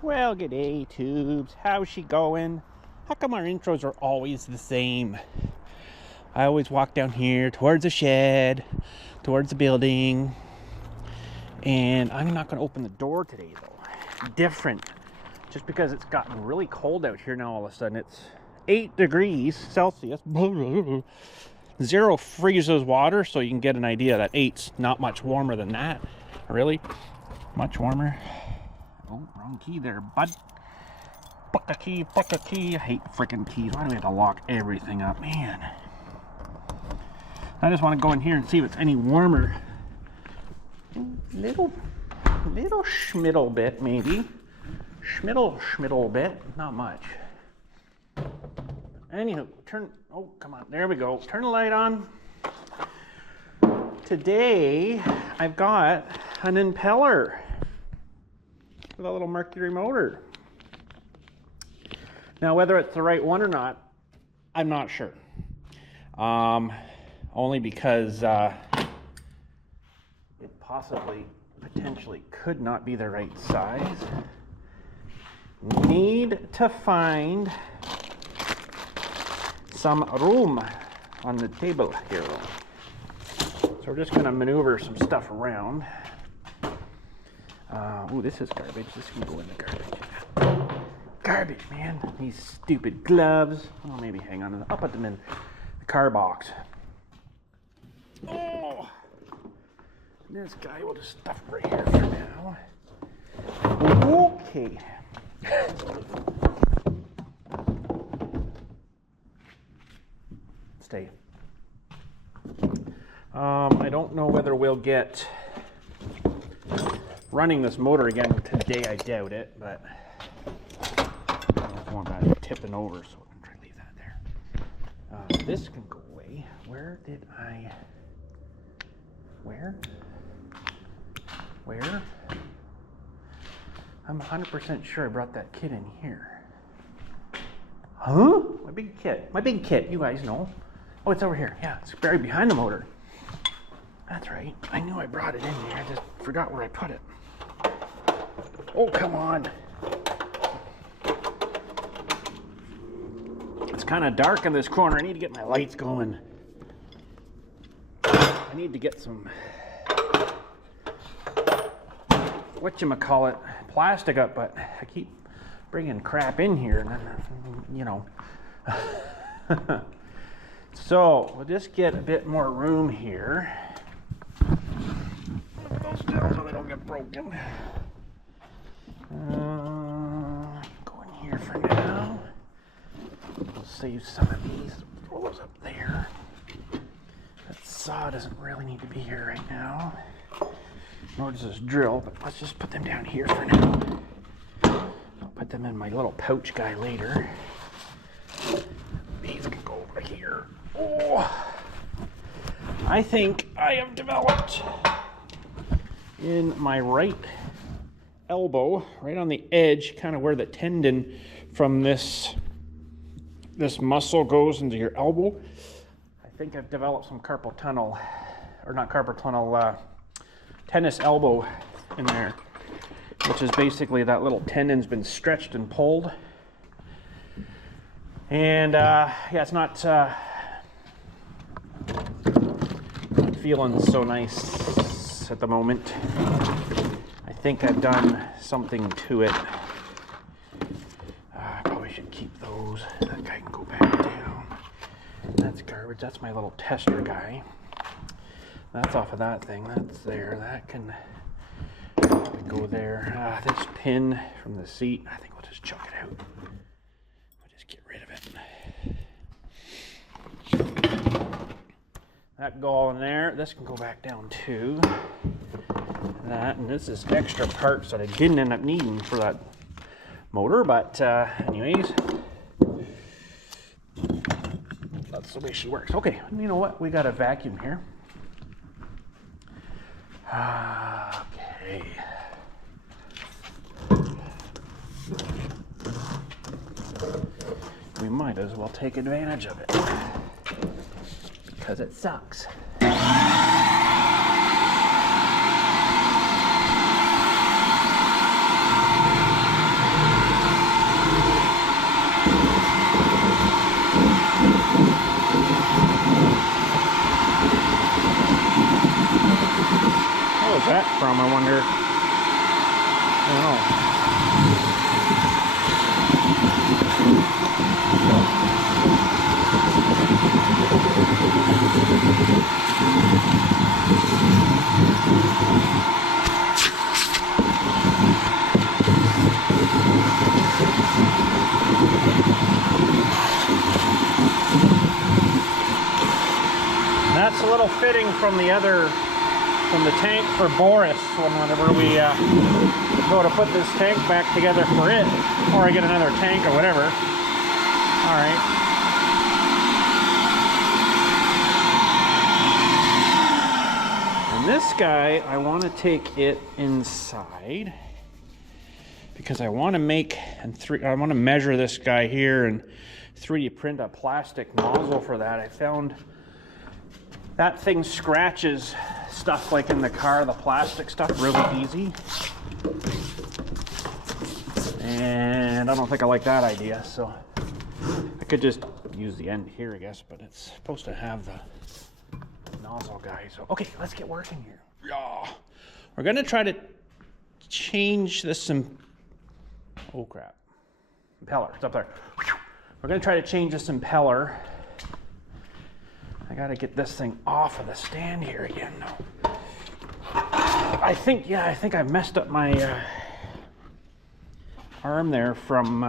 Well, g'day, tubes. How's she going? How come our intros are always the same? I always walk down here towards the shed, towards the building, and I'm not going to open the door today, though. Different. Just because it's gotten really cold out here now all of a sudden. It's 8 degrees Celsius. 0 freezes water, so you can get an idea that 8's not much warmer than that. Really? Much warmer? Oh, wrong key there, bud. Fuck a key, fuck a key. I hate freaking keys. Why do we have to lock everything up, man? I just want to go in here and see if it's any warmer. Little schmiddle bit, maybe. Schmiddle bit. Not much. Anywho, oh, come on. There we go. Turn the light on. Today, I've got an impeller with a little Mercury motor. Now, whether it's the right one or not, I'm not sure. Only because it potentially could not be the right size. Need to find some room on the table here. So we're just going to maneuver some stuff around. Oh, this is garbage. This can go in the garbage. Garbage, man. These stupid gloves. Oh, maybe hang on. I'll put them in the car box. Oh, this guy will just stuff right here for now. Okay. Stay. I don't know whether we'll get running this motor again today. I doubt it, but I don't want that tipping over, so I'm going to try to leave that there. This can go away. Where? I'm 100% sure I brought that kit in here. Huh? My big kit, you guys know. Oh, it's over here. Yeah, it's buried behind the motor. That's right. I knew I brought it in here. I just forgot where I put it. Oh, come on. It's kind of dark in this corner. I need to get my lights going. I need to get some, whatchamacallit, plastic up, but I keep bringing crap in here, and then, you know. So, we'll just get a bit more room here. Those down so they don't get broken. Go in here for now. We'll save some of these. Throw those up there. That saw doesn't really need to be here right now. Nor does this drill, but let's just put them down here for now. I'll put them in my little pouch guy later. These can go over here. Oh, I think I have developed in my right elbow, right on the edge, kind of where the tendon from this muscle goes into your elbow. I think I've developed some carpal tunnel, or not carpal tunnel, tennis elbow in there, which is basically that little tendon's been stretched and pulled. And yeah, it's not feeling so nice at the moment. I think I've done something to it. I probably should keep those. That guy can go back down. That's garbage. That's my little tester guy. That's off of that thing. That's there. That can go there. This pin from the seat, I think we'll just chuck it out. We'll just get rid of it. That can go all in there. This can go back down too. That, and this is extra parts that I didn't end up needing for that motor, but anyways, that's the way she works. Okay, you know what? We got a vacuum here. Okay. We might as well take advantage of it because it sucks. from, I wonder. I don't know. That's a little fitting from the tank for Boris whenever we go to put this tank back together for it, or I get another tank or whatever. All right. And this guy, I want to take it inside because I want to I want to measure this guy here and 3D print a plastic nozzle for that. I found that thing scratches stuff like in the car, the plastic stuff, really easy. And I don't think I like that idea, so I could just use the end here, I guess, but it's supposed to have the nozzle guy. So, okay, let's get working here. Yeah. We're gonna try to change this, oh crap, impeller, it's up there. We're gonna try to change this impeller. I gotta get this thing off of the stand here again. No. I think I messed up my arm there from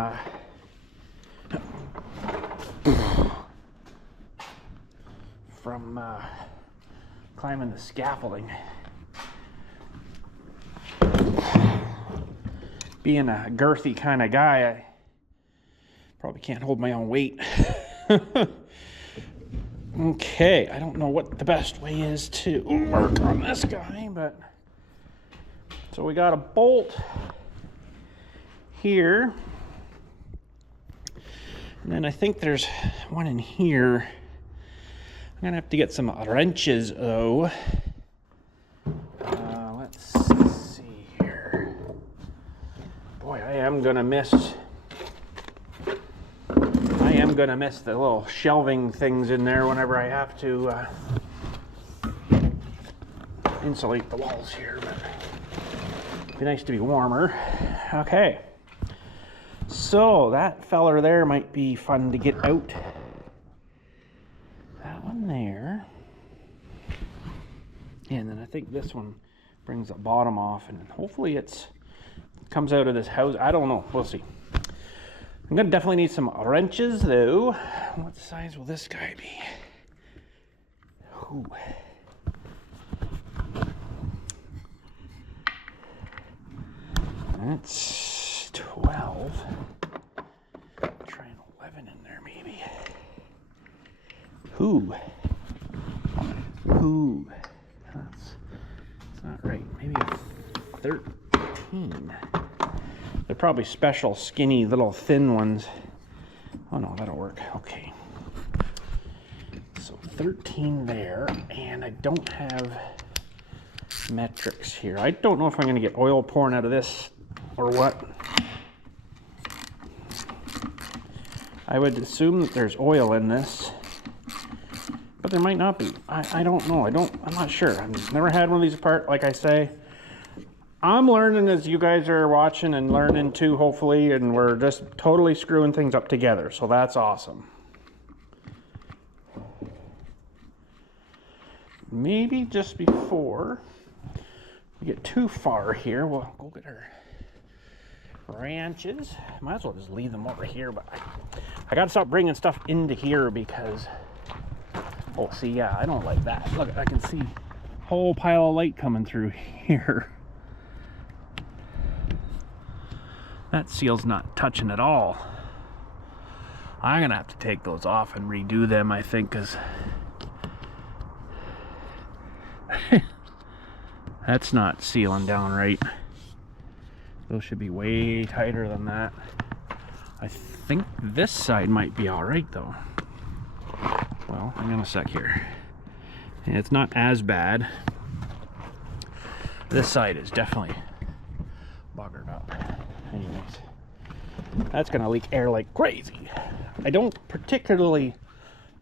climbing the scaffolding. Being a girthy kind of guy, I probably can't hold my own weight. Okay, I don't know what the best way is to work on this guy, but so we got a bolt here, and then I think there's one in here. I'm gonna have to get some wrenches though. Let's see here. Boy, I am gonna miss the little shelving things in there whenever I have to insulate the walls here, but it'd be nice to be warmer. Okay, so that feller there might be fun to get out. That one there. And then I think this one brings the bottom off, and hopefully it comes out of this house. I don't know, we'll see. I'm gonna definitely need some wrenches though. What size will this guy be? Ooh. That's 12. Try an 11 in there maybe. Ooh. That's not right. Maybe a 13. They're probably special, skinny, little thin ones. Oh no, that'll work. Okay. So 13 there, and I don't have metrics here. I don't know if I'm going to get oil pouring out of this or what. I would assume that there's oil in this, but there might not be. I don't know. I'm not sure. I've never had one of these apart, like I say. I'm learning as you guys are watching and learning too, hopefully, and we're just totally screwing things up together, so that's awesome. Maybe just before we get too far here, we'll go get our branches. Might as well just leave them over here, but I gotta stop bringing stuff into here because, oh, see, yeah, I don't like that. Look, I can see a whole pile of light coming through here. That seal's not touching at all. I'm gonna have to take those off and redo them, I think, because that's not sealing down right. Those should be way tighter than that. I think this side might be all right though. Well, hang on a sec here. And it's not as bad. This side is definitely buggered up. Anyways, that's gonna leak air like crazy. I don't particularly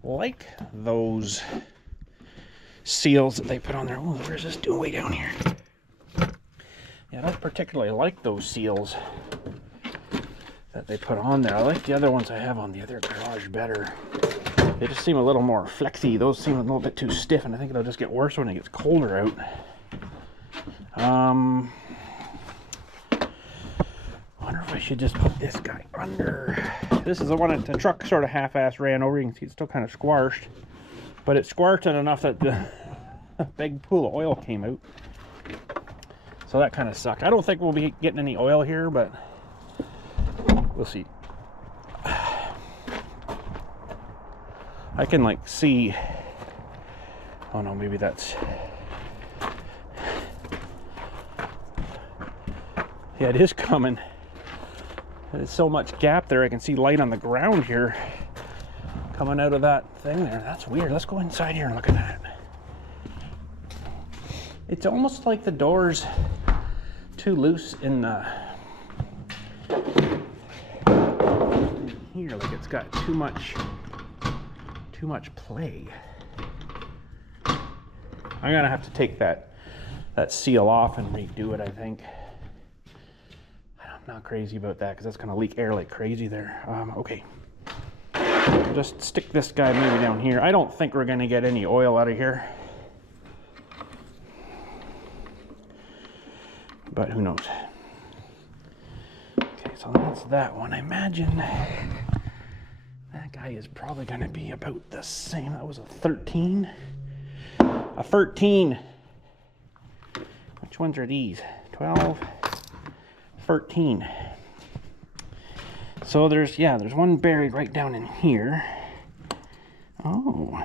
like those seals that they put on there. Oh, where's this doing way down here? Yeah, I don't particularly like those seals that they put on there. I like the other ones I have on the other garage better. They just seem a little more flexy. Those seem a little bit too stiff, and I think they'll just get worse when it gets colder out. I wonder if I should just put this guy under. This is the one that the truck sort of half-ass ran over. You can see it's still kind of squashed, but it squarted enough that the big pool of oil came out. So that kind of sucked. I don't think we'll be getting any oil here, but we'll see. I can like see. Oh no, maybe that's. Yeah, it is coming. There's so much gap there. I can see light on the ground here coming out of that thing there. That's weird. Let's go inside here and look at that. It's almost like the door's too loose in the here, like it's got too much play. I'm gonna have to take that seal off and redo it, I think. I'm not crazy about that because that's gonna leak air like crazy there. Okay, I'll just stick this guy maybe down here. I don't think we're gonna get any oil out of here, but who knows. Okay, so that's that one. I imagine that guy is probably going to be about the same. That was a 13. A 13. Which ones are these? 12, 13. So there's one buried right down in here. Oh,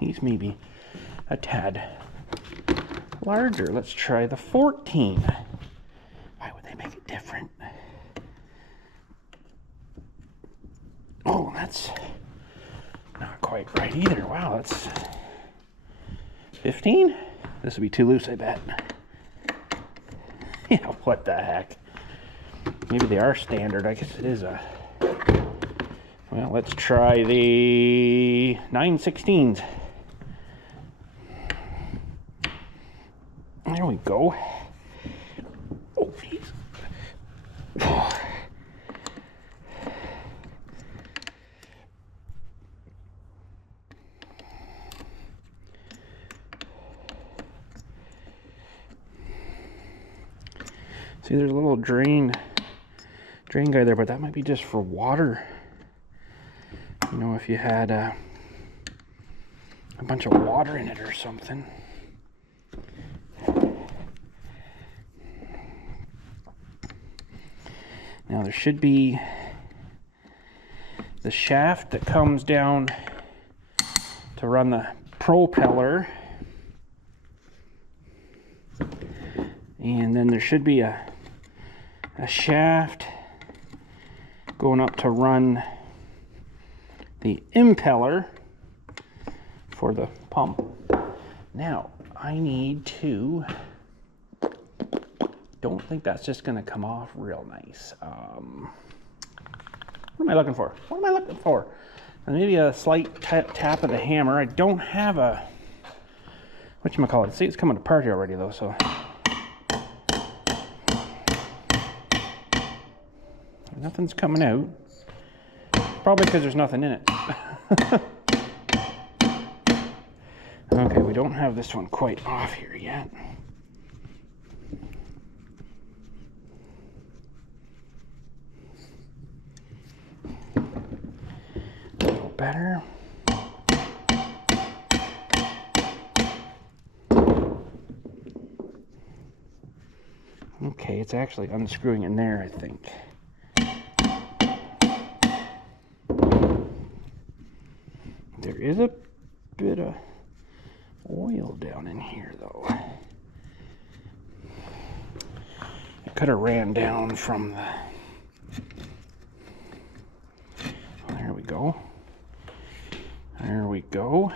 he's maybe a tad larger. Let's try the 14. Why would they make it different? Oh, that's not quite right either. Wow, that's 15? This would be too loose, I bet. Yeah, what the heck? Maybe they are standard. I guess it is a... Well, let's try the 9/16s. There we go. Oh, jeez. See, there's a little drain guy there, but that might be just for water. You know, if you had a bunch of water in it or something. Now there should be the shaft that comes down to run the propeller. And then there should be a shaft going up to run the impeller for the pump. Now, I need to... Don't think that's just going to come off real nice. What am I looking for? What am I looking for? And maybe a slight tap of the hammer. I don't have a... whatchamacallit. See, it's coming apart here already, though, so... Nothing's coming out. Probably because there's nothing in it. Okay, we don't have this one quite off here yet. A little better. Okay, it's actually unscrewing in there, I think. There is a bit of oil down in here, though. It could have ran down from the... Oh, there we go. There we go.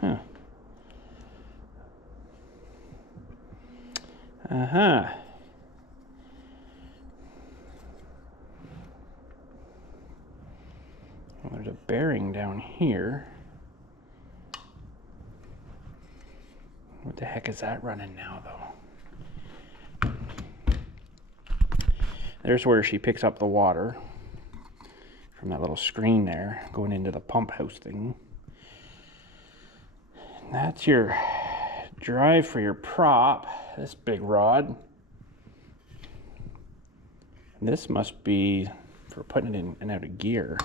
Huh. Uh-huh. There's a bearing down here. What the heck is that running now, though? There's where she picks up the water from that little screen there, going into the pump house thing. And that's your drive for your prop, this big rod. And this must be for putting it in and out of gear.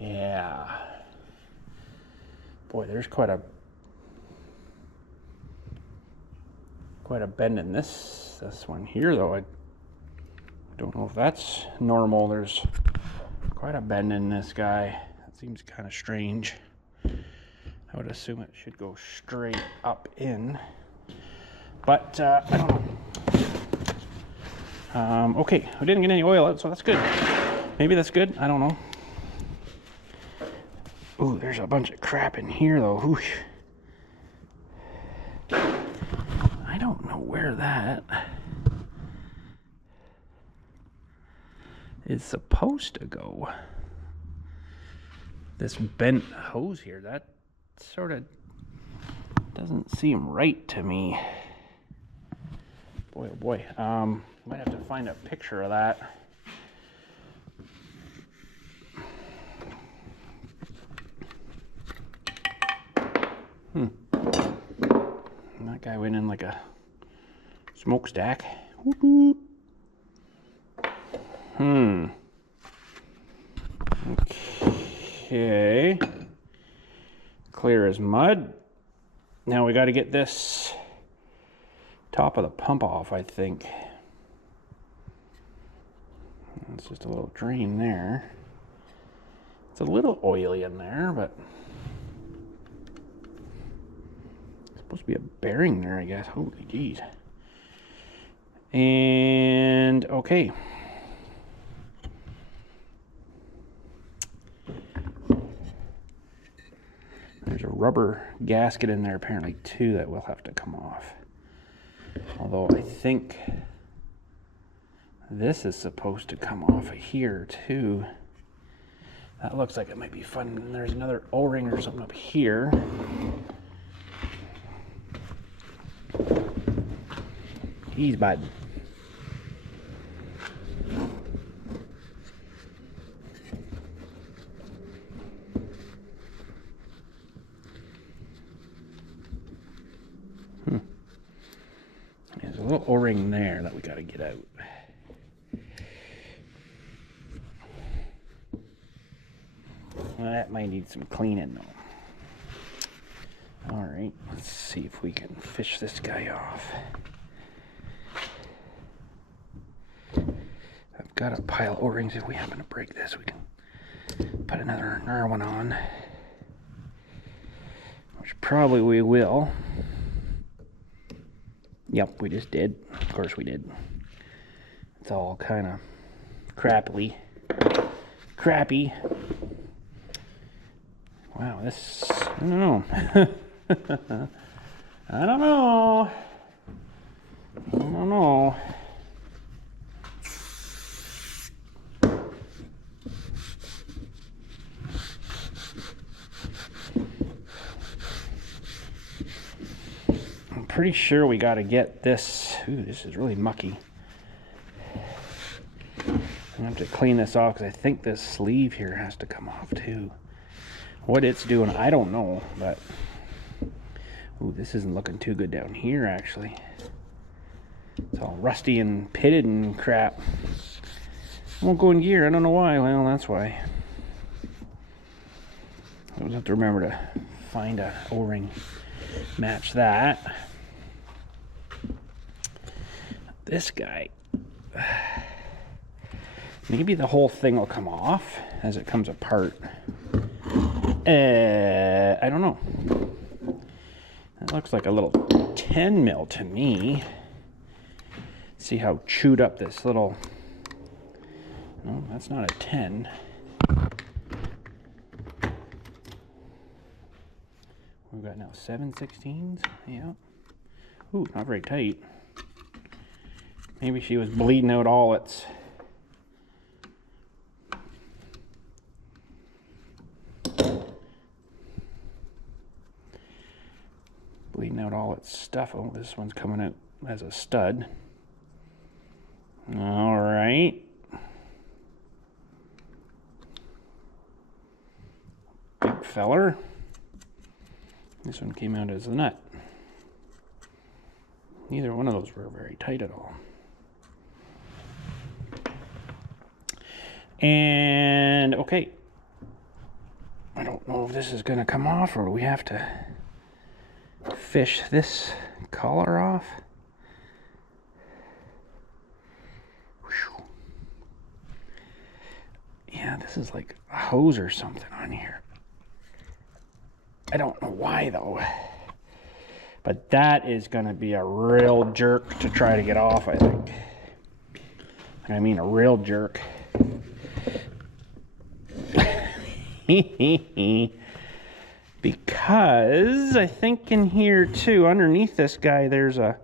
Yeah. Boy, there's quite a bend in this one here, though. I don't know if that's normal. There's quite a bend in this guy. That seems kind of strange. I would assume it should go straight up in, but I don't know. Okay, we didn't get any oil out, so that's good. Maybe that's good. I don't know. Ooh, there's a bunch of crap in here, though. Whoosh. I don't know where that is supposed to go. This bent hose here, that sort of doesn't seem right to me. Boy, oh boy. Might have to find a picture of that. And that guy went in like a smokestack. Okay. Clear as mud. Now we got to get this top of the pump off, I think. It's just a little drain there. It's a little oily in there, but it's supposed to be a bearing there, I guess. Holy geez. And okay. There's a rubber gasket in there apparently too that will have to come off. Although I think this is supposed to come off of here too. That looks like it might be fun. And there's another O-ring or something up here. Geez, bud. There's a little O-ring there that we got to get out. Well, that might need some cleaning though. All right, let's see if we can fish this guy off. I've got a pile of O-rings. If we happen to break this, we can put another one on, which probably we will. Yep, we just did. Of course we did. It's all kind of crappy. Wow, this, I don't know. I don't know. I'm pretty sure we got to get this. Ooh, this is really mucky. I'm gonna have to clean this off because I think this sleeve here has to come off too. What it's doing, I don't know, but ooh, this isn't looking too good down here actually. It's all rusty and pitted and crap. It won't go in gear. I don't know why. Well, that's why. I'll have to remember to find a O-ring match that. This guy, maybe the whole thing will come off as it comes apart. I don't know. That looks like a little 10 mil to me. See how chewed up this little. No, that's not a 10. We've got now 7/16s. Yeah. Ooh, not very tight. Maybe she was bleeding out all its out all its stuff. Oh, this one's coming out as a stud. All right. Big feller. This one came out as a nut. Neither one of those were very tight at all. And okay, I don't know if this is going to come off, or do we have to fish this collar off? Whew. Yeah, this is like a hose or something on here. I don't know why though, but that is going to be a real jerk to try to get off, I think. I mean a real jerk. Because I think in here too, underneath this guy, there's a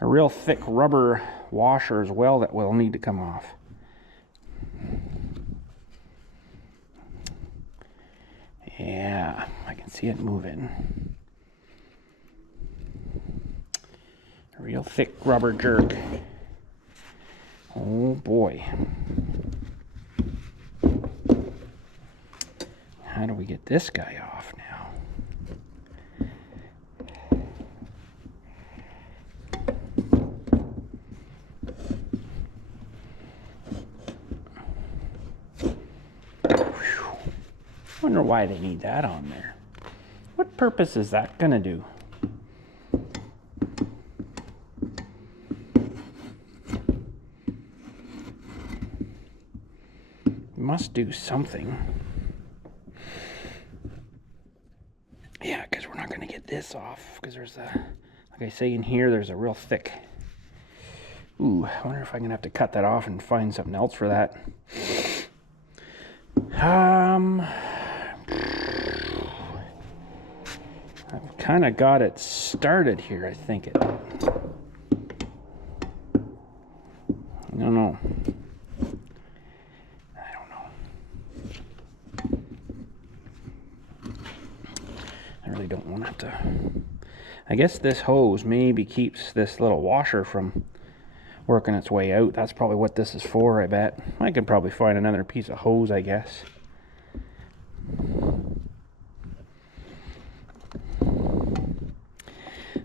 real thick rubber washer as well that will need to come off. Yeah, I can see it moving. A real thick rubber jerk. Oh boy. How do we get this guy off now? Whew. Wonder why they need that on there. What purpose is that gonna do? It must do something. Yeah, because we're not going to get this off, because there's a, like I say in here, there's a real thick. Ooh, I wonder if I'm going to have to cut that off and find something else for that. I've kind of got it started here, I think. I don't know. I really don't want to. I guess this hose maybe keeps this little washer from working its way out. That's probably what this is for, I bet. I could probably find another piece of hose, I guess.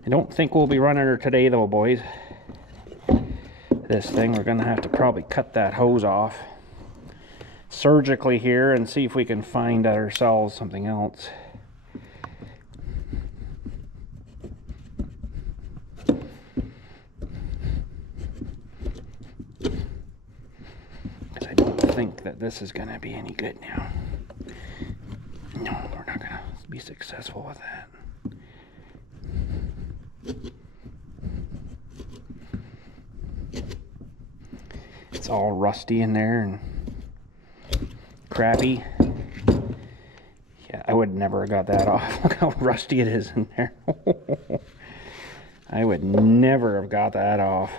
I don't think we'll be running her today though, boys. This thing, we're gonna have to probably cut that hose off surgically here and see if we can find ourselves something else. Think that this is going to be any good now. No, we're not going to be successful with that. It's all rusty in there and crappy. Yeah, I would never have got that off. Look how rusty it is in there. I would never have got that off.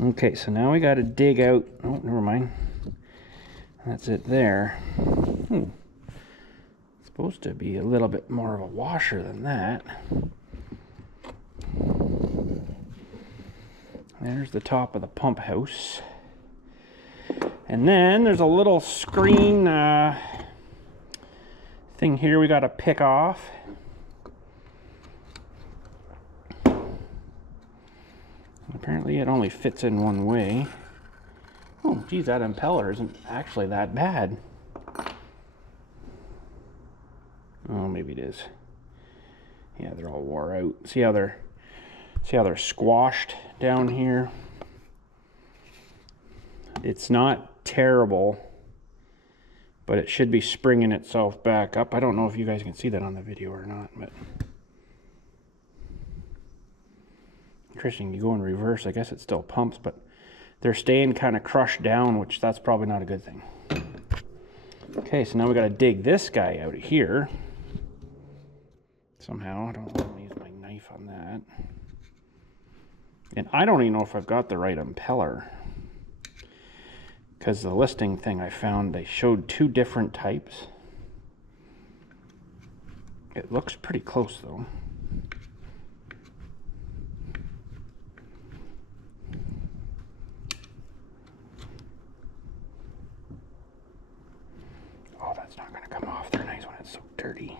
Okay, so now we got to dig out. Oh, never mind. That's it there. It's supposed to be a little bit more of a washer than that. There's the top of the pump house. And then there's a little screen thing here we got to pick off. Apparently it only fits in one way. Oh, geez, that impeller isn't actually that bad. Oh, maybe it is. Yeah, they're all wore out. See how they're squashed down here? It's not terrible, but it should be springing itself back up. I don't know if you guys can see that on the video or not, but interesting. You go in reverse, I guess it still pumps, but they're staying kind of crushed down, which that's probably not a good thing. Okay, so now we got to dig this guy out of here somehow. I don't want to use my knife on that. And I don't even know if I've got the right impeller, because the listing thing I found, they showed two different types. It looks pretty close though. that's so dirty.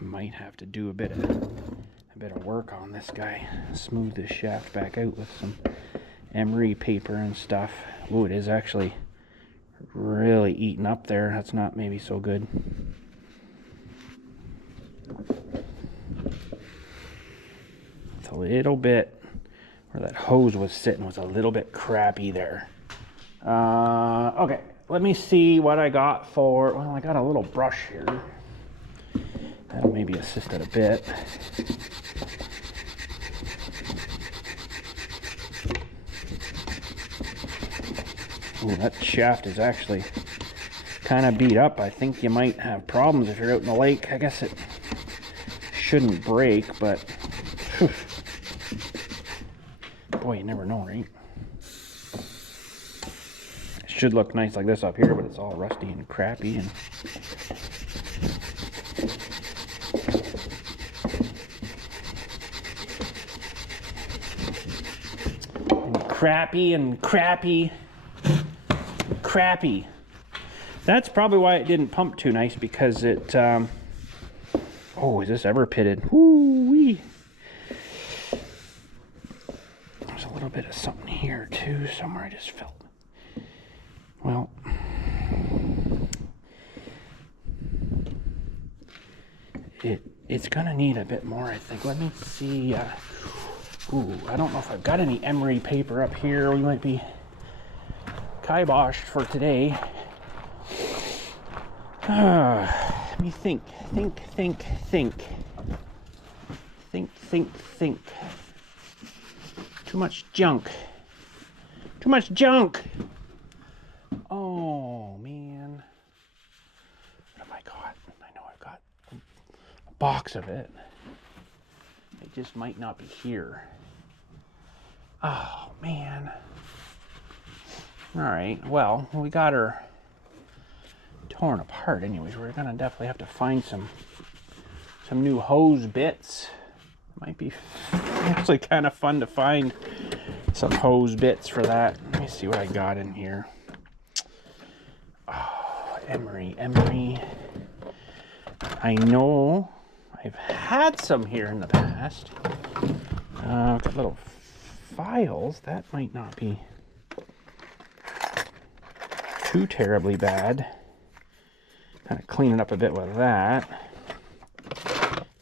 I might have to do a bit of work on this guy. Smooth this shaft back out with some emery paper and stuff. Ooh, it is actually really eaten up there. That's not maybe so good. It's a little bit where that hose was sitting was a little bit crappy there. Okay, let me see what I got for, well, I got a little brush here. That'll maybe assist it a bit. Ooh, that shaft is actually kind of beat up. I think you might have problems if you're out in the lake. I guess it shouldn't break, but whew. Boy, you never know, right? It should look nice like this up here, but it's all rusty and crappy and crappy. That's probably why it didn't pump too nice, because it oh, is this ever pitted? Woo-wee. There's a little bit of something here too somewhere. I just felt, well, it's gonna need a bit more, I think. Let me see. Ooh, I don't know if I've got any emery paper up here. We might be kiboshed for today. Let me think. Too much junk. Oh, man. What have I got? I know I've got a box of it. It just might not be here. Oh, man. All right, well, we got her torn apart anyways. We're gonna definitely have to find some new hose bits. Might be actually kind of fun to find some hose bits for that. Let me see what I got in here. Oh, emery. I know I've had some here in the past. Got little files. That might not be too terribly bad. Kind of clean it up a bit with that.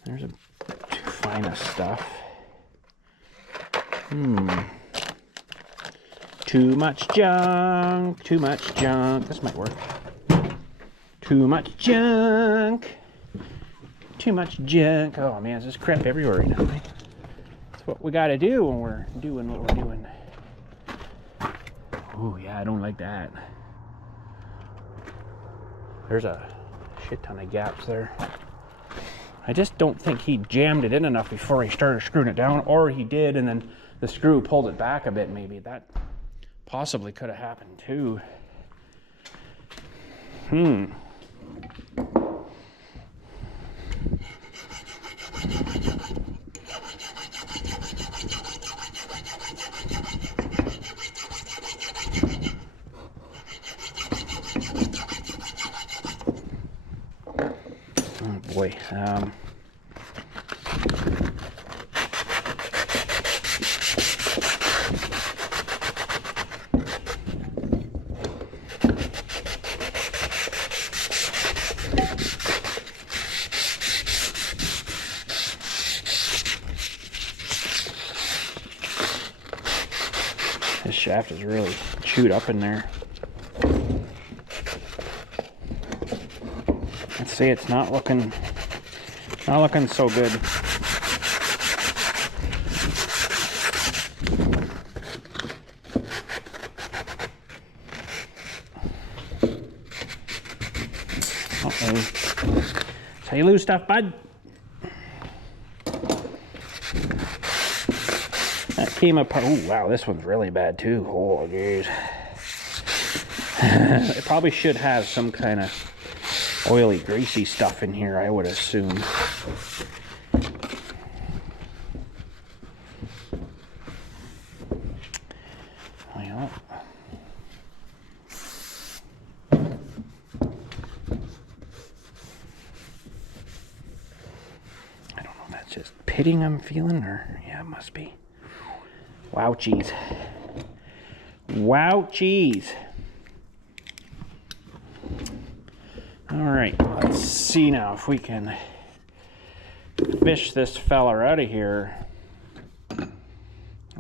There's a too finest stuff. Too much junk. This might work. Too much junk. Oh man, there's just crap everywhere right now. Right? That's what we gotta do when we're doing what we're doing. Oh yeah, I don't like that. There's a shit ton of gaps there. I just don't think he jammed it in enough before he started screwing it down, or he did and then the screw pulled it back a bit. Maybe that possibly could have happened too. Oh boy. This shaft is really chewed up in there. Let's see, it's not looking so good. Uh-oh. That's how you lose stuff, bud. That came apart. Oh, wow, this one's really bad too. Oh, jeez. It probably should have some kind of oily, greasy stuff in here, I would assume. Well, pitting I'm feeling, or yeah, it must be. Wow, cheese. Wow, cheese. All right, let's see now if we can fish this fella out of here. I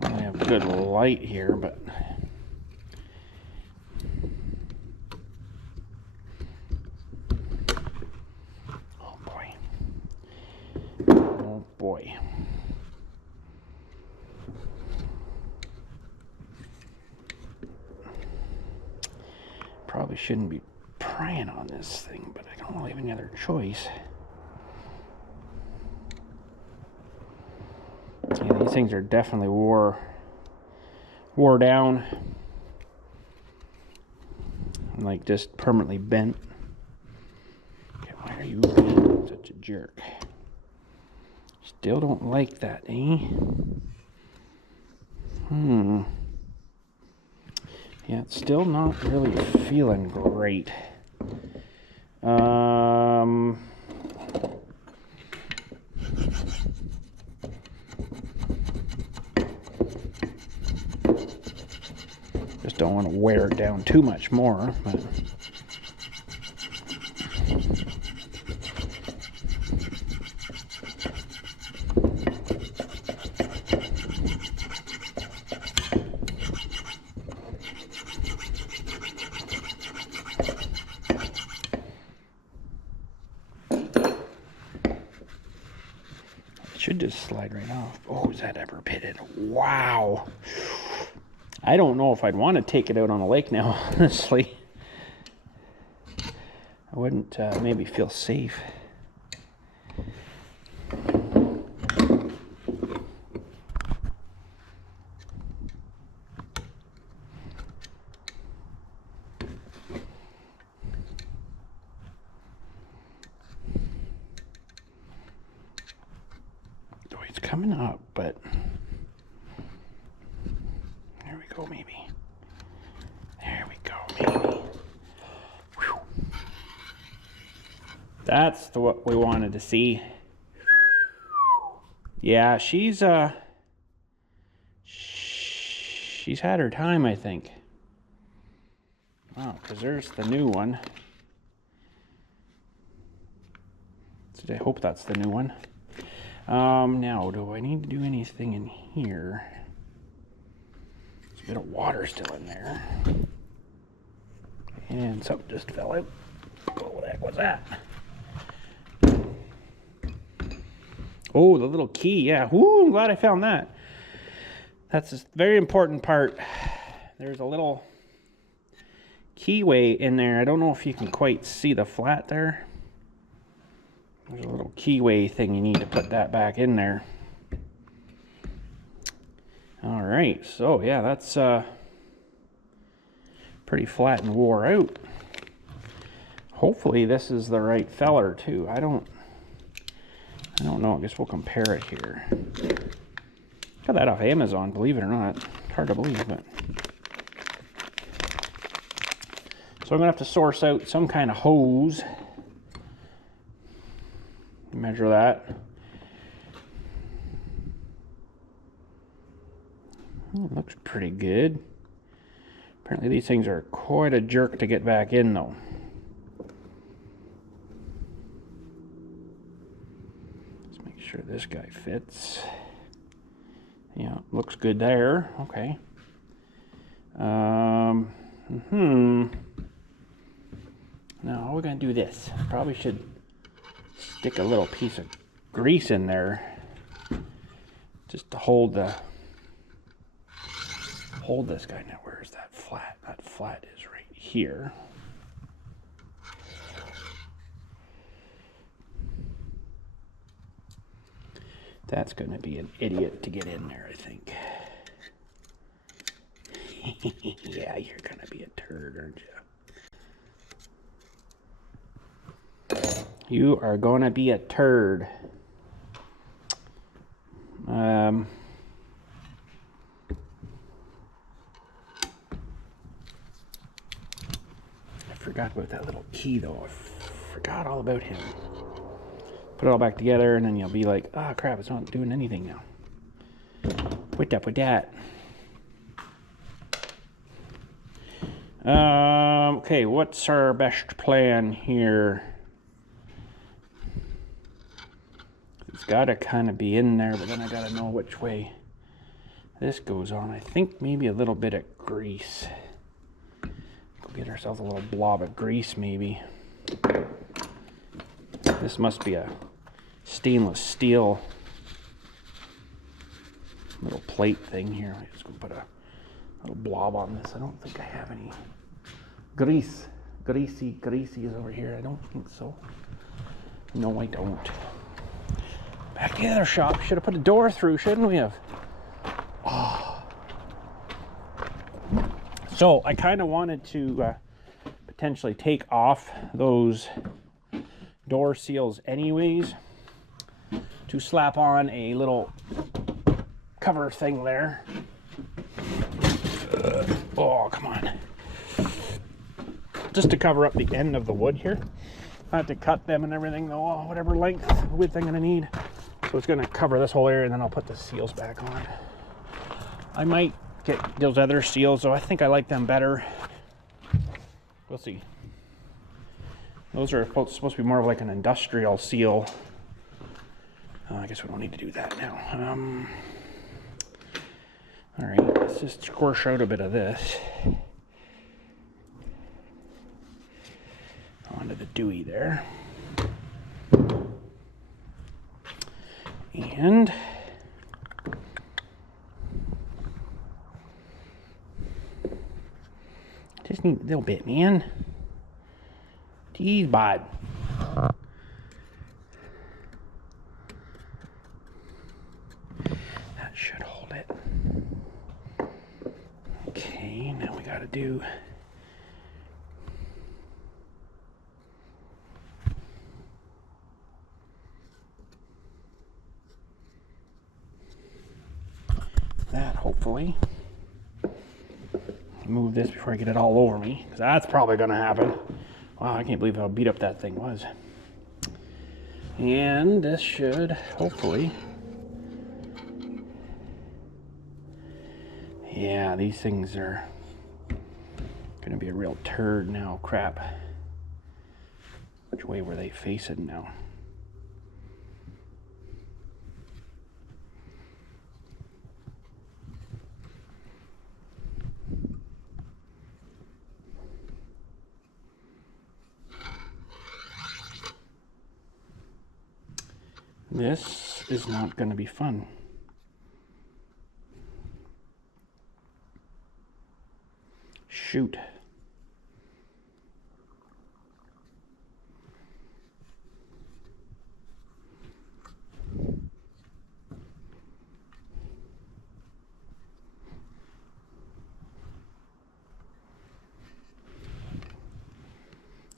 only have good light here, but oh boy. Oh boy. Probably shouldn't be prying on this thing, but I don't really have any other choice. Yeah, these things are definitely wore down, and like just permanently bent. Okay, why are you being such a jerk? Still don't like that, eh? Yeah, it's still not really feeling great. Just don't want to wear it down too much more. But should just slide right off. Oh, is that ever pitted? Wow. I don't know if I'd want to take it out on a lake now, honestly. I wouldn't maybe feel safe. It's coming up, but there we go, maybe. There we go, maybe. Whew. That's what we wanted to see. Yeah, she's had her time, I think. Oh, because there's the new one. So I hope that's the new one. Now, do I need to do anything in here? There's a bit of water still in there. And something just fell out. What the heck was that? Oh, the little key, yeah. Woo, I'm glad I found that. That's a very important part. There's a little keyway in there. I don't know if you can quite see the flat there. There's a little keyway thing, you need to put that back in there. All right, so yeah, that's pretty flat and wore out. Hopefully this is the right feller too. I don't know, I guess we'll compare it here. Got that off Amazon, believe it or not. It's hard to believe, but. So I'm gonna have to source out some kind of hose. Measure that. Oh, it looks pretty good. Apparently these things are quite a jerk to get back in though. Let's make sure this guy fits. Yeah, looks good there. Okay. Now how are we gonna do this? Probably should stick a little piece of grease in there just to hold this guy. Now where's that flat? That flat is right here. That's going to be an idiot to get in there, I think. Yeah, you're going to be a turd, aren't you? You are going to be a turd. I forgot about that little key, though. I forgot all about him. put it all back together, and then you'll be like, oh crap, it's not doing anything now. What's up with that? Okay, what's our best plan here? It's got to kind of be in there, but then I got to know which way this goes on. I think maybe a little bit of grease. Go get ourselves a little blob of grease, maybe. This must be a stainless steel little plate thing here. I'm just gonna put a little blob on this. I don't think I have any grease. Greasy is over here. I don't think so. No, I don't. Back to the other shop. Should have put a door through, shouldn't we have? Oh. So I kind of wanted to potentially take off those door seals anyways, to slap on a little cover thing there. Oh, come on. Just to cover up the end of the wood here. I have to cut them and everything though, whatever length, width I'm gonna need. So it's gonna cover this whole area, and then I'll put the seals back on. I might get those other seals, though I think I like them better. We'll see. Those are supposed to be more of like an industrial seal. I guess we don't need to do that now. All right, let's just squish out a bit of this onto the dewy there. And just need a little bit, man. Jeez, bud. That should hold it. Okay, now we gotta do that, hopefully. Move this before I get it all over me, because that's probably gonna happen. Wow, I can't believe how beat up that thing was. And this should, hopefully. Yeah, these things are gonna be a real turd now. Crap. Which way were they facing now? This is not going to be fun. Shoot.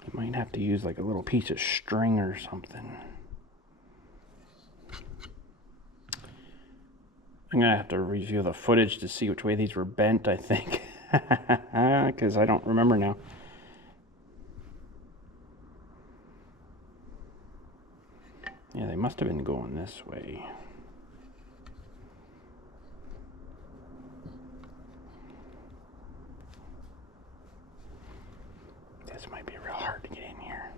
You might have to use like a little piece of string or something. I'm gonna have to review the footage to see which way these were bent, I think. Because I don't remember now. Yeah, they must have been going this way. This might be real hard to get in here.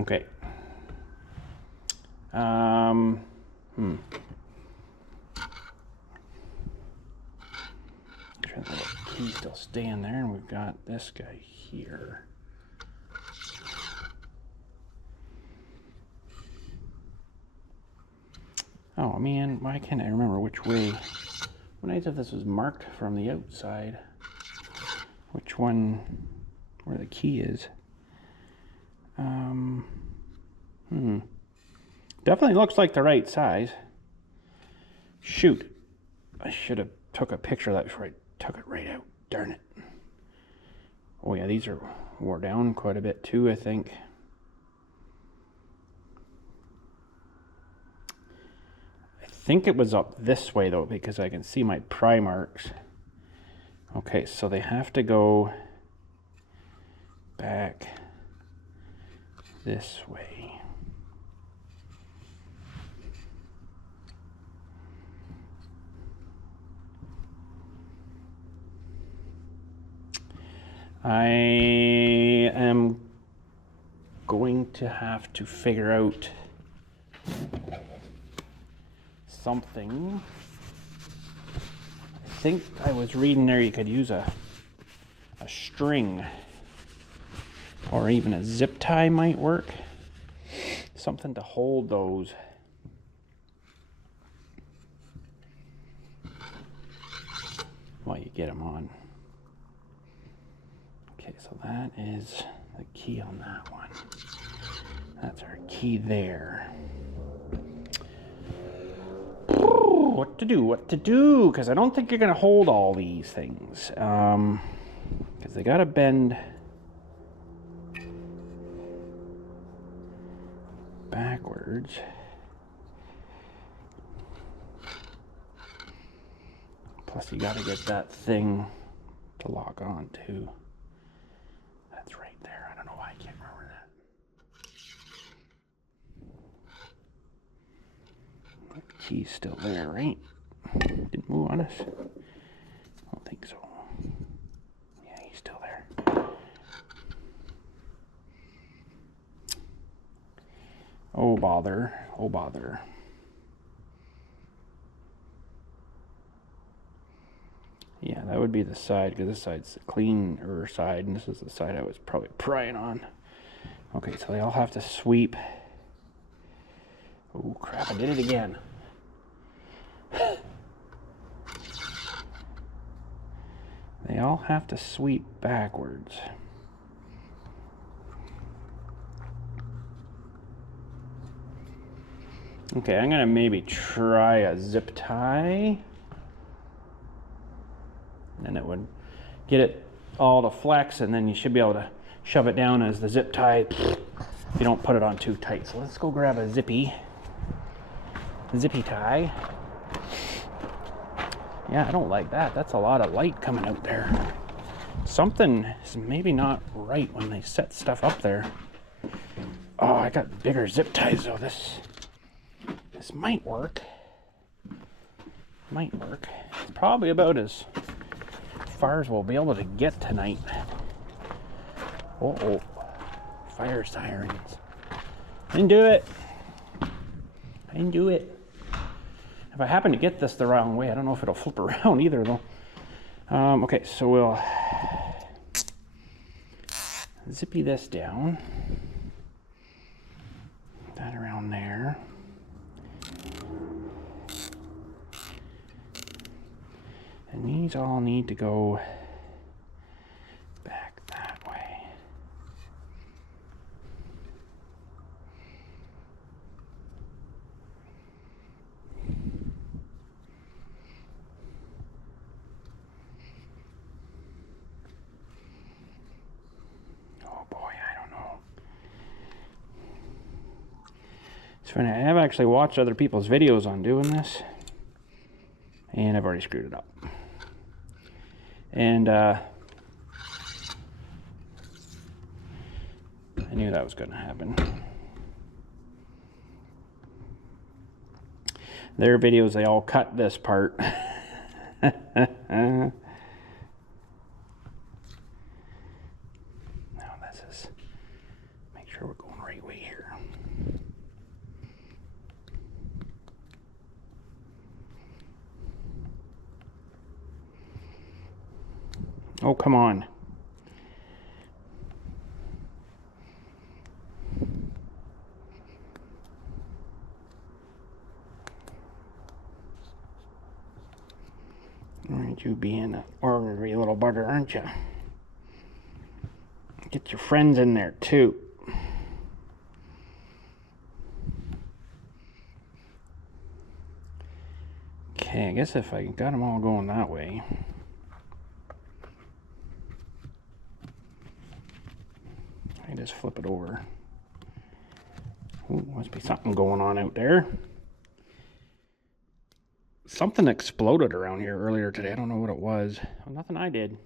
Okay. Try to let the key still stay in there, and we've got this guy here. Oh man, why can't I remember which way? When I thought this was marked from the outside, which one, where the key is. Definitely looks like the right size. Shoot. I should have took a picture of that before I took it right out. Darn it. Oh yeah, these are wore down quite a bit too, I think. I think it was up this way though, because I can see my pry marks. Okay, so they have to go back this way. I am going to have to figure out something. I think I was reading there you could use a string or even a zip tie might work. Something to hold those. While you get them on. Okay, so that is the key on that one. That's our key there. What to do, because I don't think you're going to hold all these things. Because they got to bend backwards. Plus you got to get that thing to lock on too. That's right there. I don't know why I can't remember that. That key's still there, right? Didn't move on us? I don't think so. Yeah, he's still there. Oh bother, oh bother. Yeah, that would be the side, because this side's the cleaner side, and this is the side I was probably prying on. Okay, so they all have to sweep. Oh crap, I did it again. They all have to sweep backwards. Okay, I'm gonna maybe try a zip tie. And it would get it all to flex, and then you should be able to shove it down as the zip tie if you don't put it on too tight. So let's go grab a zippy tie. Yeah, I don't like that. That's a lot of light coming out there. Something is maybe not right when they set stuff up there. Oh, I got bigger zip ties though. This might work. Might work. It's probably about as far as we'll be able to get tonight. Uh-oh. Fire sirens. I didn't do it. I didn't do it. If I happen to get this the wrong way, I don't know if it'll flip around either though. Okay, so we'll zippy this down. That around there. And these all need to go back that way. Oh boy, I don't know. It's funny, I have actually watched other people's videos on doing this, and I've already screwed it up. And I knew that was going to happen. Their videos, they all cut this part. Now this is, make sure we're going the right way here. Oh, come on. Aren't you being an ornery little bugger, aren't you? Get your friends in there, too. Okay, I guess if I got them all going that way. I just flip it over. Ooh, must be something going on out there. Something exploded around here earlier today. I don't know what it was. Well, nothing I did.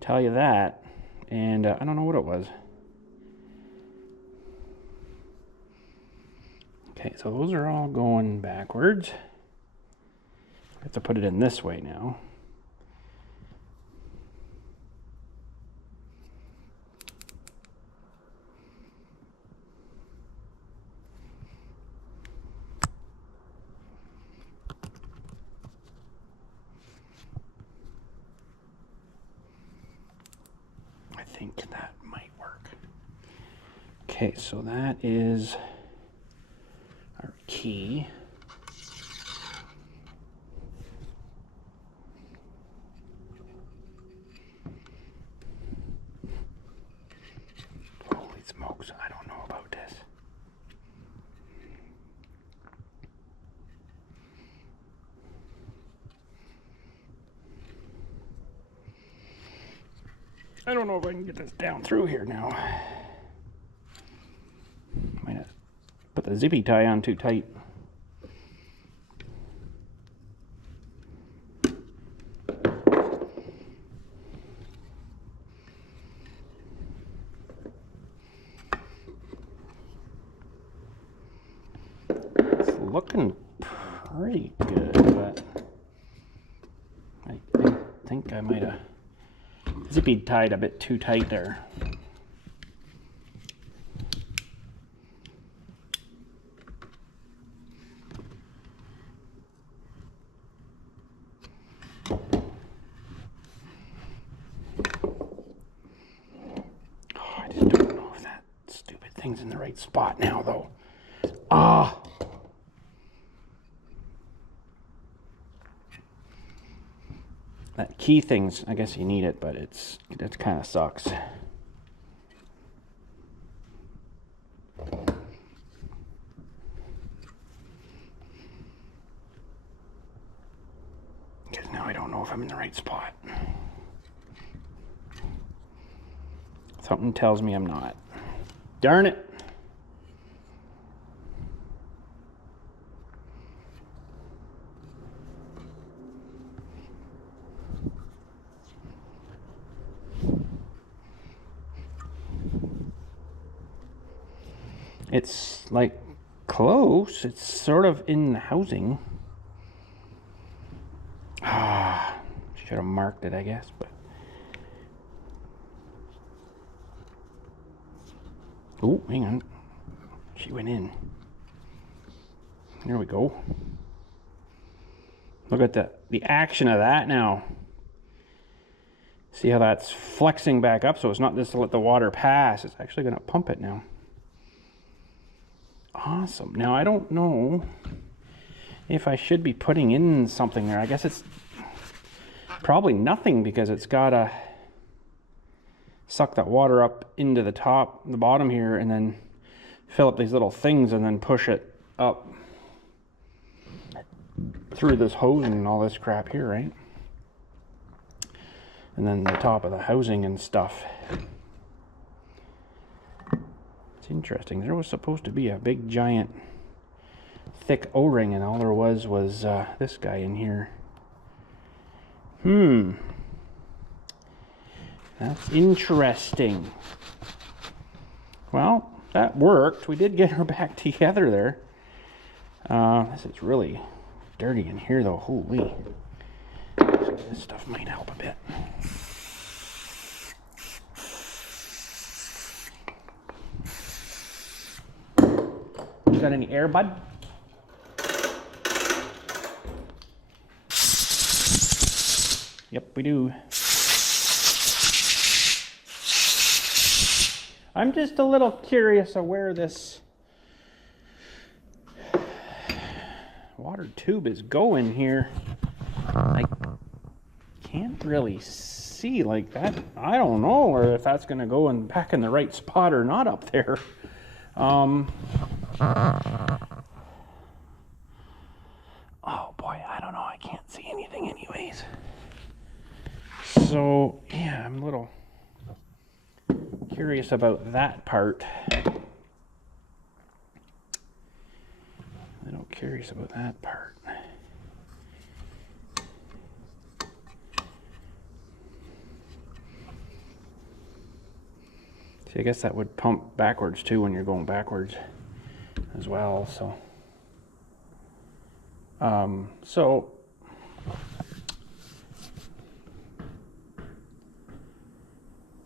Tell you that. And I don't know what it was. Okay, so those are all going backwards. I have to put it in this way now. I think that might work. Okay, so that is our key. Holy smokes, I don't know about this. I don't know if I can get this down through here now. Might have put the zippy tie on too tight. It's looking pretty good, but I think I might have zippy tied a bit too tight there. I just don't know if that stupid thing's in the right spot now, though. Ah! That key thing's, I guess you need it, but it kind of sucks. Because now I don't know if I'm in the right spot. Something tells me I'm not. Darn it! It's like close. It's sort of in the housing. Ah, should have marked it, I guess, but. Oh, hang on. She went in. There we go. Look at the action of that now. See how that's flexing back up, so it's not just to let the water pass. It's actually going to pump it now. Awesome. Now, I don't know if I should be putting in something there. I guess it's probably nothing because it's got to suck that water up into the bottom here, and then fill up these little things and then push it up through this hosing and all this crap here, right? And then the top of the housing and stuff. It's interesting. There was supposed to be a big giant thick O-ring, and all there was this guy in here. That's interesting. Well, that worked. We did get her back together there. This is really dirty in here, though. Holy. This stuff might help a bit. You got any air, bud? Yep, we do. I'm just a little curious of where this water tube is going here. I can't really see like that. I don't know or if that's going to go back in the right spot or not up there. Oh boy, I don't know. I can't see anything anyways. So yeah, I'm a little curious about that part. A little curious about that part. I guess that would pump backwards too when you're going backwards as well. So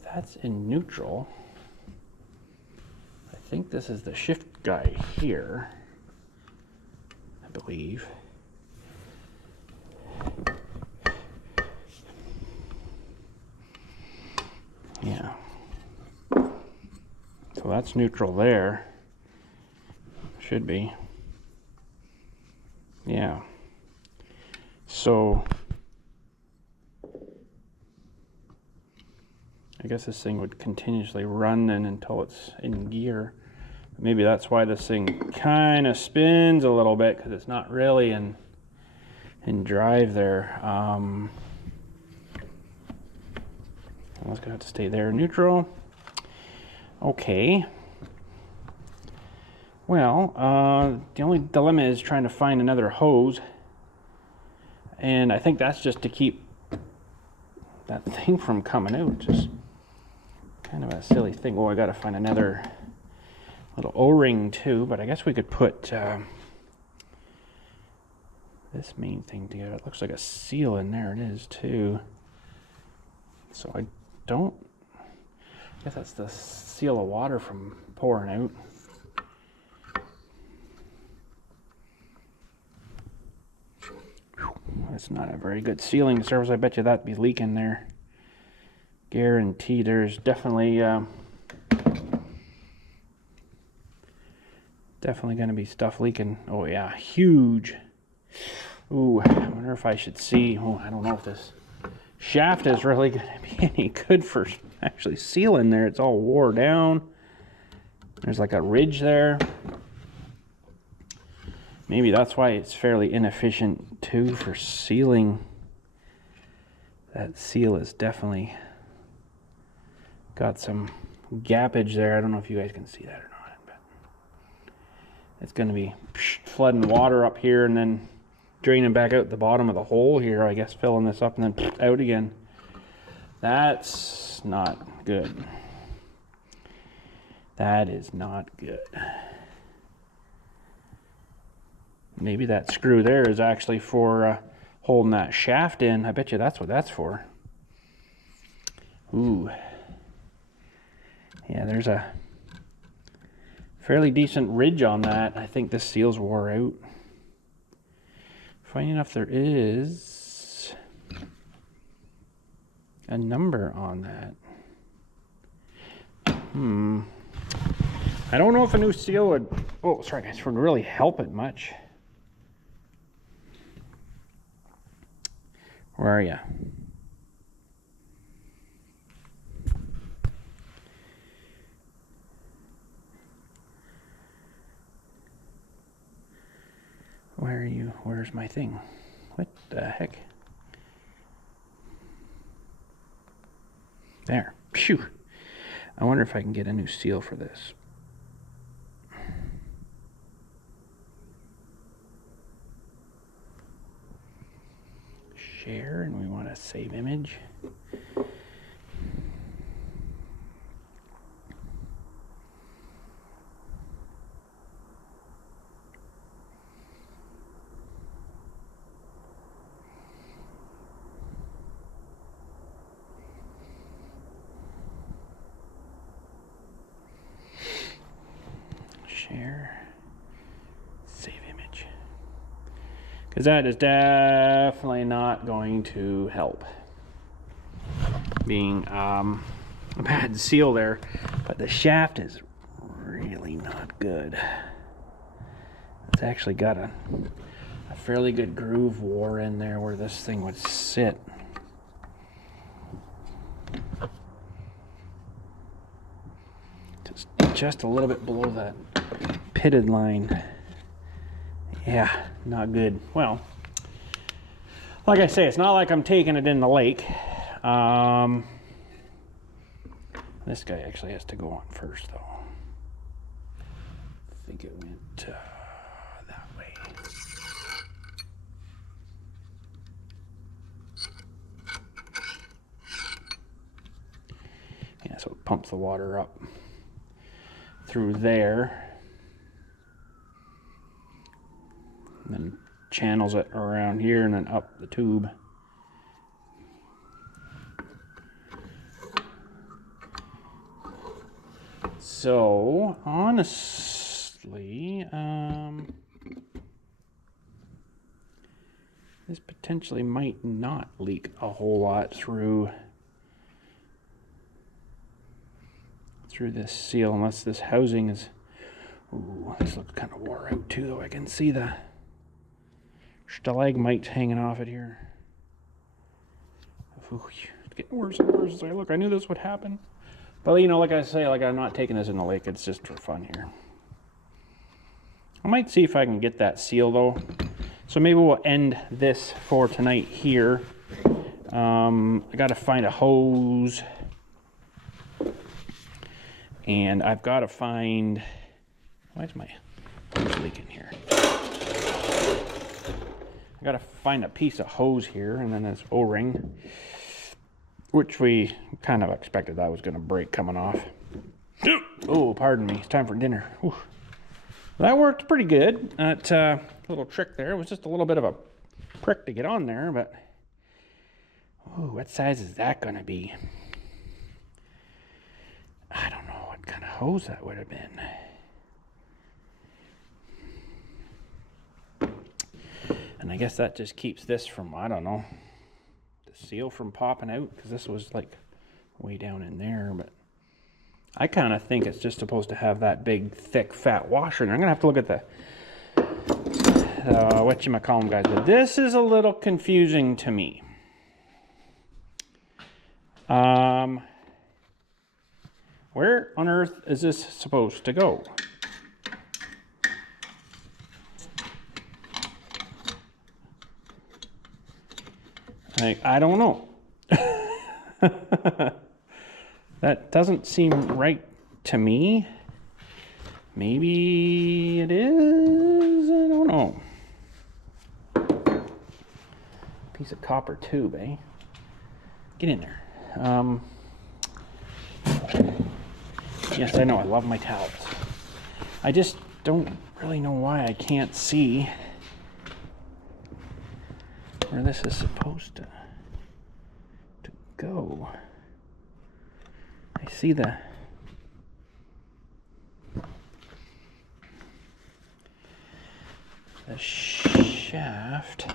that's in neutral. I think this is the shift guy here, I believe. Yeah. So that's neutral there. Should be. Yeah. So I guess this thing would continuously run then until it's in gear. Maybe that's why this thing kind of spins a little bit, because it's not really in drive there. That's gonna have to stay there, neutral. Okay. Well, the only dilemma is trying to find another hose, and I think that's just to keep that thing from coming out. Just kind of a silly thing. Oh, I gotta find another little O-ring too, but I guess we could put this main thing together. It looks like a seal in there. It is too. So I guess that's the seal of water from pouring out. That's not a very good sealing surface. I bet you that'd be leaking there. Guarantee there's definitely going to be stuff leaking. Oh yeah, huge. Ooh, I wonder if I should see. Oh, I don't know if this shaft is really going to be any good for actually sealing there. It's all wore down. There's like a ridge there. Maybe that's why it's fairly inefficient too for sealing. That seal is definitely got some gappage there. I don't know if you guys can see that or not, but it's going to be flooding water up here and then draining back out the bottom of the hole here, I guess, filling this up and then out again. That's not good. That is not good. Maybe that screw there is actually for holding that shaft in. I bet you that's what that's for. Ooh. Yeah, there's a fairly decent ridge on that. I think this seal's wore out. Funny enough, there is a number on that. I don't know if a new seal would, oh, sorry guys, would really help it much. Where are you? Where are you? Where's my thing? What the heck? There. Phew. I wonder if I can get a new seal for this. Share, and we want to save image. Share, save image. Because that is definitely not going to help. Being a bad seal there, but the shaft is really not good. It's actually got a fairly good groove wore in there where this thing would sit. Just a little bit below that pitted line. Yeah, not good. Well, like I say, it's not like I'm taking it in the lake. This guy actually has to go on first, though. I think it went that way. Yeah, so it pumps the water up. through there. And then channels it around here and then up the tube. So, honestly, this potentially might not leak a whole lot through this seal, unless this housing is... Ooh, this looks kind of wore out too, though. I can see the stalagmites hanging off it here. Ooh, it's getting worse and worse as I look. I knew this would happen. But, you know, like I say, like, I'm not taking this in the lake. It's just for fun here. I might see if I can get that seal, though. So maybe we'll end this for tonight here. I got to find a hose. And I've got to find... Why is my hose leaking here? I got to find a piece of hose here, and then this O-ring, which we kind of expected that was going to break coming off. Oh, pardon me. It's time for dinner. Whew. That worked pretty good. That little trick there. It was just a little bit of a prick to get on there, but... Ooh, what size is that going to be? I don't know what kind of hose that would have been. And I guess that just keeps this from, I don't know, the seal from popping out, because this was like way down in there. But I kind of think it's just supposed to have that big, thick, fat washer. And I'm going to have to look at the whatchamacallem, guys. But this is a little confusing to me. Where on earth is this supposed to go? I don't know. That doesn't seem right to me. Maybe it is. I don't know. Piece of copper tube, eh? Get in there. Yes, I know. I love my towels. I just don't really know why I can't see where this is supposed to go. I see the shaft.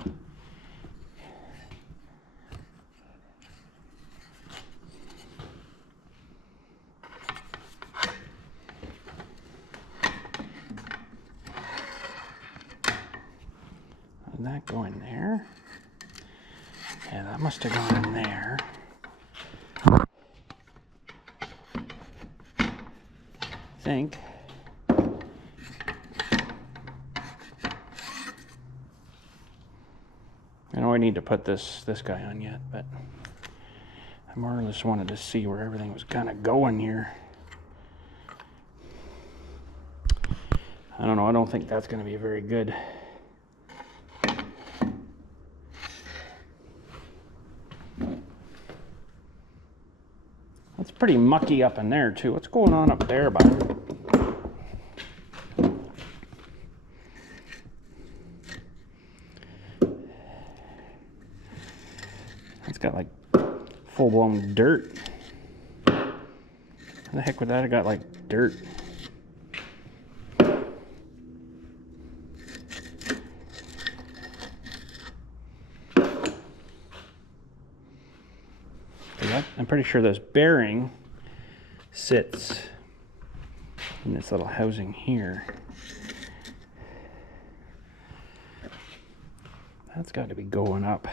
Did that go in there? Yeah, that must have gone in there. I think. I know I need to put this guy on yet, but I more or less wanted to see where everything was kind of going here. I don't know, I don't think that's going to be very good. It's pretty mucky up in there too. What's going on up there, bud? It's got like full-blown dirt. How the heck would that have got like dirt? I'm pretty sure this bearing sits in this little housing here. That's got to be going up.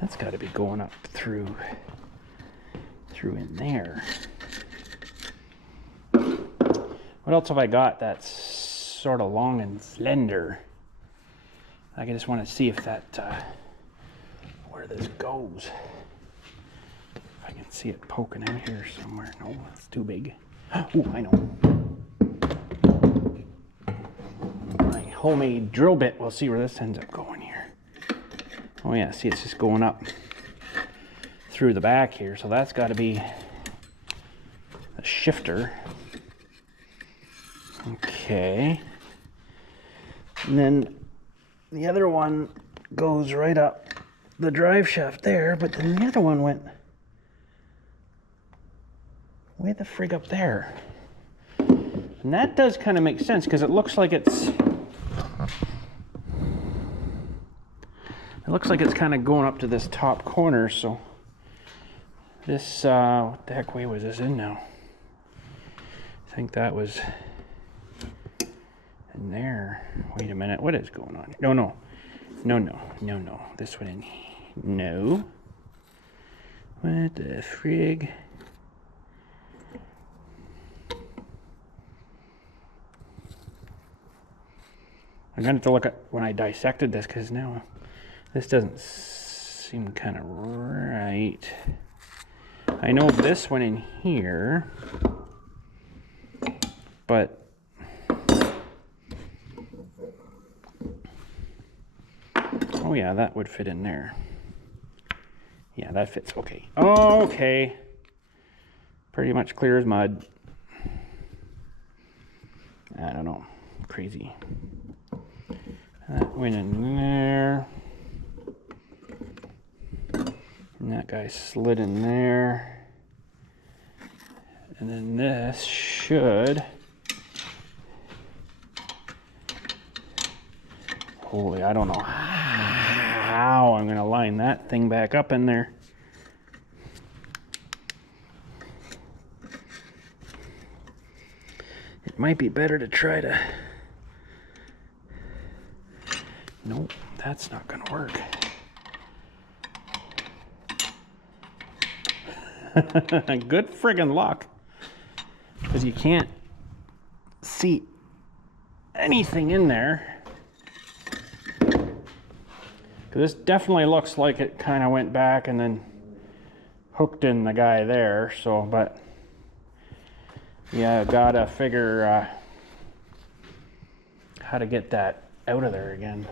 That's got to be going up through in there. What else have I got that's sort of long and slender? I just want to see if that where this goes. If I can see it poking out here somewhere. No, that's too big. Oh, I know. My homemade drill bit. We'll see where this ends up going here. Oh yeah, see, it's just going up. through the back here, so that's got to be a shifter. Okay. And then the other one goes right up the drive shaft there, but then the other one went way the frig up there. And that does kind of make sense because it looks like it's kind of going up to this top corner. So this what the heck way was this in now? I think that was in there. Wait a minute, what is going on? No. This one in. No. What the frig? I'm going to have to look at when I dissected this because now this doesn't seem kind of right. I know this one in here, but oh yeah, that would fit in there. Yeah, that fits. Okay. Okay. Pretty much clear as mud. I don't know. Crazy. That went in there. And that guy slid in there. And then this should. Holy, I don't know how I'm going to line that thing back up in there. It might be better to try to... Nope, that's not going to work. Good friggin' luck. Because you can't see anything in there. This definitely looks like it kind of went back and then hooked in the guy there. So, but yeah, gotta figure how to get that out of there again.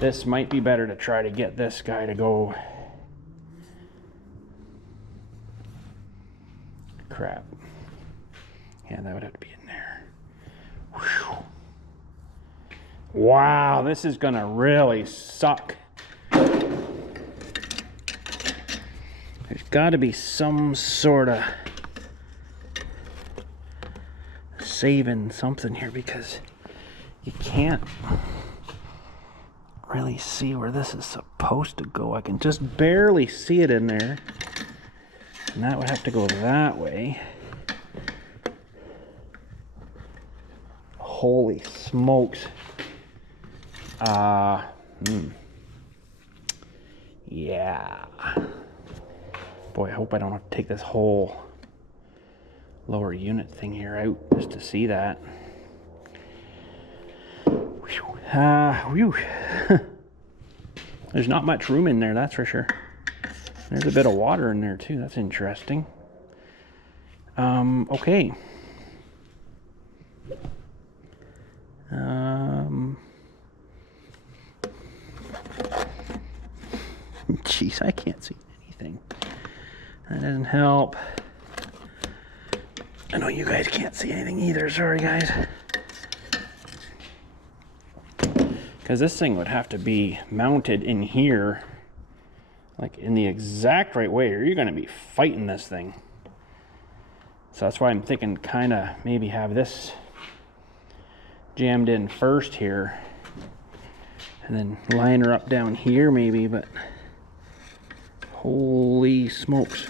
This might be better to try to get this guy to go. Crap. Yeah, that would have to be in there. Whew. Wow, this is gonna really suck. There's got to be some sort of saving something here because you can't really see where this is supposed to go. I can just barely see it in there. And that would have to go that way. Holy smokes. Yeah. Boy, I hope I don't have to take this whole lower unit thing here out just to see that. Whew. There's not much room in there, that's for sure. There's a bit of water in there too. That's interesting. Okay. Jeez, I can't see anything. That doesn't help. I know you guys can't see anything either. Sorry, guys. Because this thing would have to be mounted in here, like in the exact right way, or you're going to be fighting this thing. So that's why I'm thinking kind of maybe have this jammed in first here, and then line her up down here maybe, but holy smokes.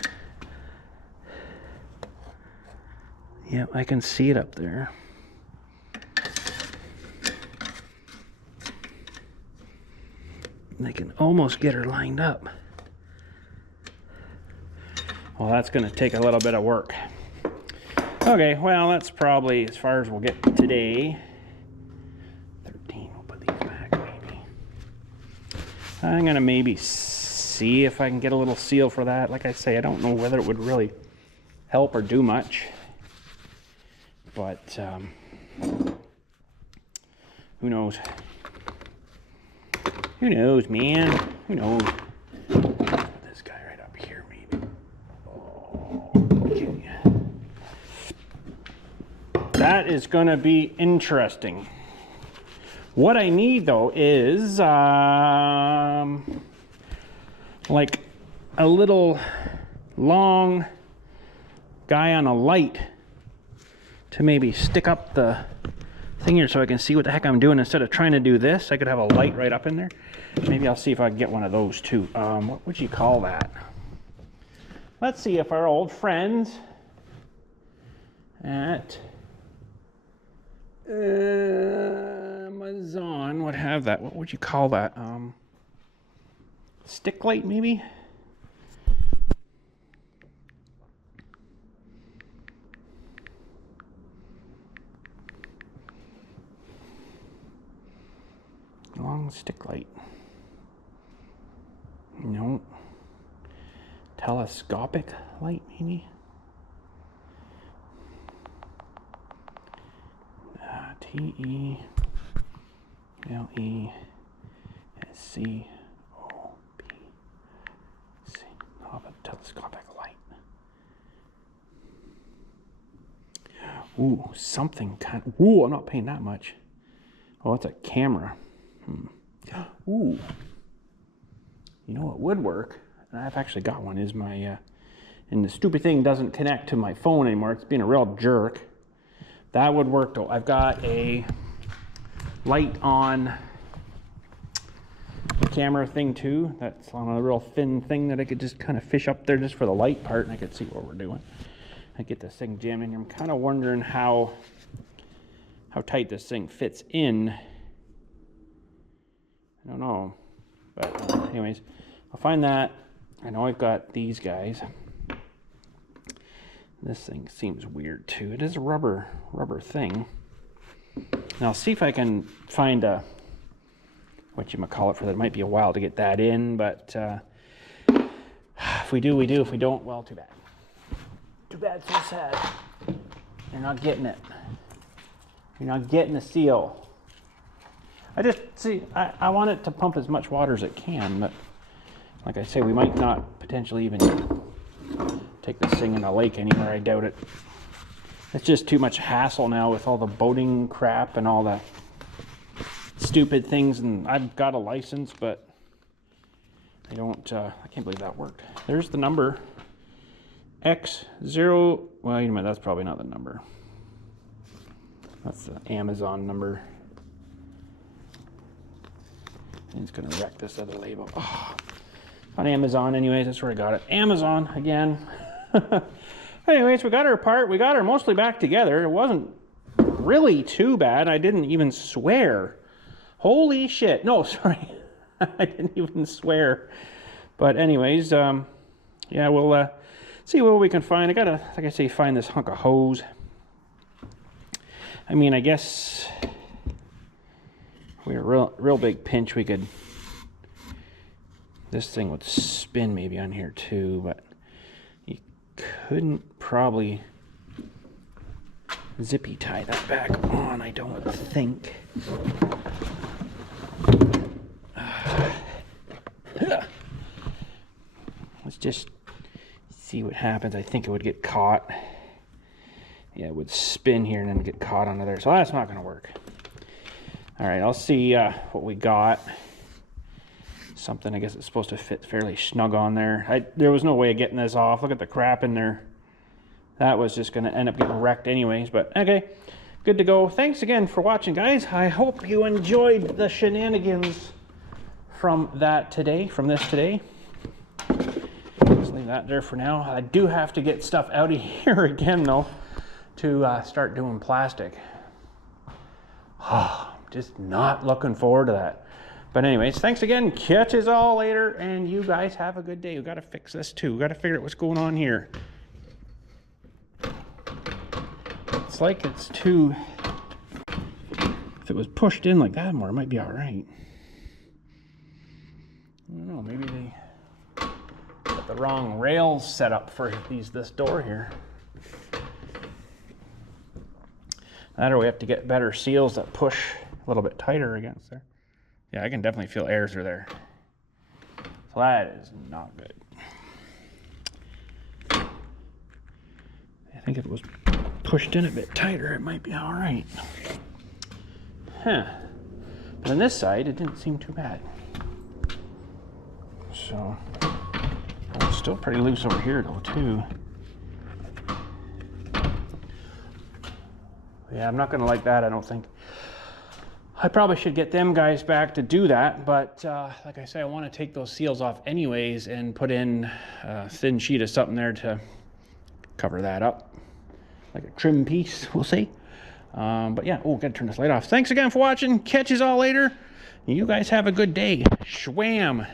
Yep, I can see it up there. And I can almost get her lined up. Well, that's going to take a little bit of work. Okay, well, that's probably as far as we'll get today. 13, we'll put these back maybe. I'm going to maybe see if I can get a little seal for that. Like I say, I don't know whether it would really help or do much. But Who knows? Who knows, man? Who knows? This guy right up here, maybe. Oh, okay. That is going to be interesting. What I need, though, is like a little long guy on a light to maybe stick up the thing here so I can see what the heck I'm doing. Instead of trying to do this, I could have a light right up in there. Maybe I'll see if I can get one of those too. What would you call that? Let's see if our old friends at Amazon would have that. What would you call that? Stick light, maybe? Long stick light. No. Telescopic light, maybe? T-E-L-E-S-C-O-P-C. How about telescopic light? Ooh, something kind of... Ooh, I'm not paying that much. Oh, it's a camera. Ooh. You know what would work? And I've actually got one, is my... and the stupid thing doesn't connect to my phone anymore. It's being a real jerk. That would work though. I've got a light on the camera thing too. That's on a real thin thing that I could just kind of fish up there just for the light part, and I could see what we're doing. I get this thing jammed in here. I'm kind of wondering how tight this thing fits in. I don't know. But anyways, I'll find that. I know I've got these guys. This thing seems weird too. It is a rubber thing. Now I'll see if I can find a whatchamacallit for that. It might be a while to get that in, but if we do, we do. If we don't, well, too bad. Too bad, so sad. You're not getting it. You're not getting the seal. I just, see, I want it to pump as much water as it can, but like I say, we might not potentially even take this thing in a lake anywhere. I doubt it. It's just too much hassle now with all the boating crap and all the stupid things. And I've got a license, but I don't, I can't believe that worked. There's the number. X0, well, you know, that's probably not the number. That's the Amazon number. And it's gonna wreck this other label. Oh, on Amazon anyways, that's where I got it. Amazon again. Anyways, we got her apart. We got her mostly back together. It wasn't really too bad. I didn't even swear. Holy shit. No, sorry. I didn't even swear. But anyways, yeah, we'll see what we can find. I gotta, like I say, find this hunk of hose. I mean, I guess we were a real big pinch. We could, this thing would spin maybe on here too, but you couldn't probably zippy tie that back on, I don't think. Let's just see what happens. I think it would get caught. Yeah, it would spin here and then get caught under there. So that's not going to work. All right, I'll see what we got. Something, I guess it's supposed to fit fairly snug on there. There was no way of getting this off. Look at the crap in there. That was just going to end up getting wrecked anyways. But okay, good to go. Thanks again for watching, guys. I hope you enjoyed the shenanigans from this today. Just leave that there for now. I do have to get stuff out of here again, though, to start doing plastic. Oh, just not looking forward to that. But anyways, thanks again. Catch us all later, and you guys have a good day. We got to fix this too. We got to figure out what's going on here. It's like it's too, if it was pushed in like that more, it might be all right. I don't know, maybe they got the wrong rails set up for this door here. That or we have to get better seals that push a little bit tighter against there. Yeah, I can definitely feel air through there. So that is not good. I think if it was pushed in a bit tighter, it might be all right. Huh. But on this side, it didn't seem too bad. So, it's still pretty loose over here though, too. Yeah, I'm not gonna like that, I don't think. I probably should get them guys back to do that, but like I say, I want to take those seals off anyways and put in a thin sheet of something there to cover that up. Like a trim piece, we'll see. But yeah, oh, gotta turn this light off. Thanks again for watching. Catch you all later. You guys have a good day. Schwam.